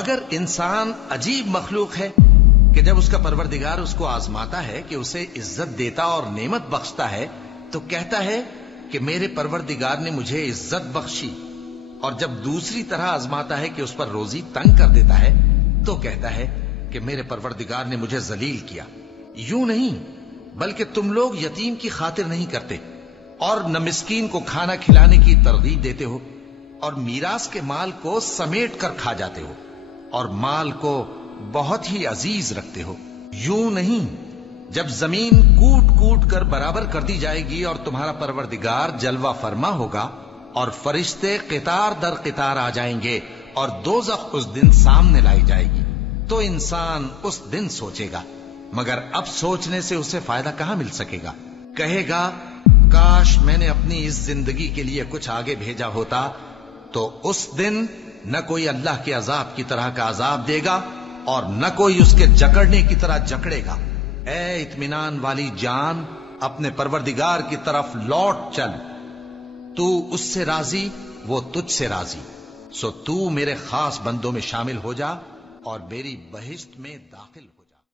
مگر انسان عجیب مخلوق ہے کہ جب اس کا پروردگار اس کو آزماتا ہے کہ اسے عزت دیتا اور نعمت بخشتا ہے تو کہتا ہے کہ میرے پروردگار نے مجھے عزت بخشی، اور جب دوسری طرح آزماتا ہے کہ اس پر روزی تنگ کر دیتا ہے تو کہتا ہے کہ میرے پروردگار نے مجھے ذلیل کیا۔ یوں نہیں، بلکہ تم لوگ یتیم کی خاطر نہیں کرتے اور نہ مسکین کو کھانا کھلانے کی ترغیب دیتے ہو، اور میراث کے مال کو سمیٹ کر کھا جاتے ہو، اور مال کو بہت ہی عزیز رکھتے ہو۔ یوں نہیں، جب زمین کوٹ کوٹ کر برابر کر دی جائے گی اور تمہارا پروردگار جلوہ فرما ہوگا اور فرشتے قطار در قطار آ جائیں گے اور دوزخ اس دن سامنے لائی جائے گی، تو انسان اس دن سوچے گا، مگر اب سوچنے سے اسے فائدہ کہاں مل سکے گا؟ کہے گا کاش میں نے اپنی اس زندگی کے لیے کچھ آگے بھیجا ہوتا، تو اس دن نہ کوئی اللہ کے عذاب کی طرح کا عذاب دے گا اور نہ کوئی اس کے جکڑنے کی طرح جکڑے گا۔ اے اطمینان والی جان، اپنے پروردگار کی طرف لوٹ چل، تو اس سے راضی، وہ تجھ سے راضی، سو تو میرے خاص بندوں میں شامل ہو جا اور میری بہشت میں داخل ہو۔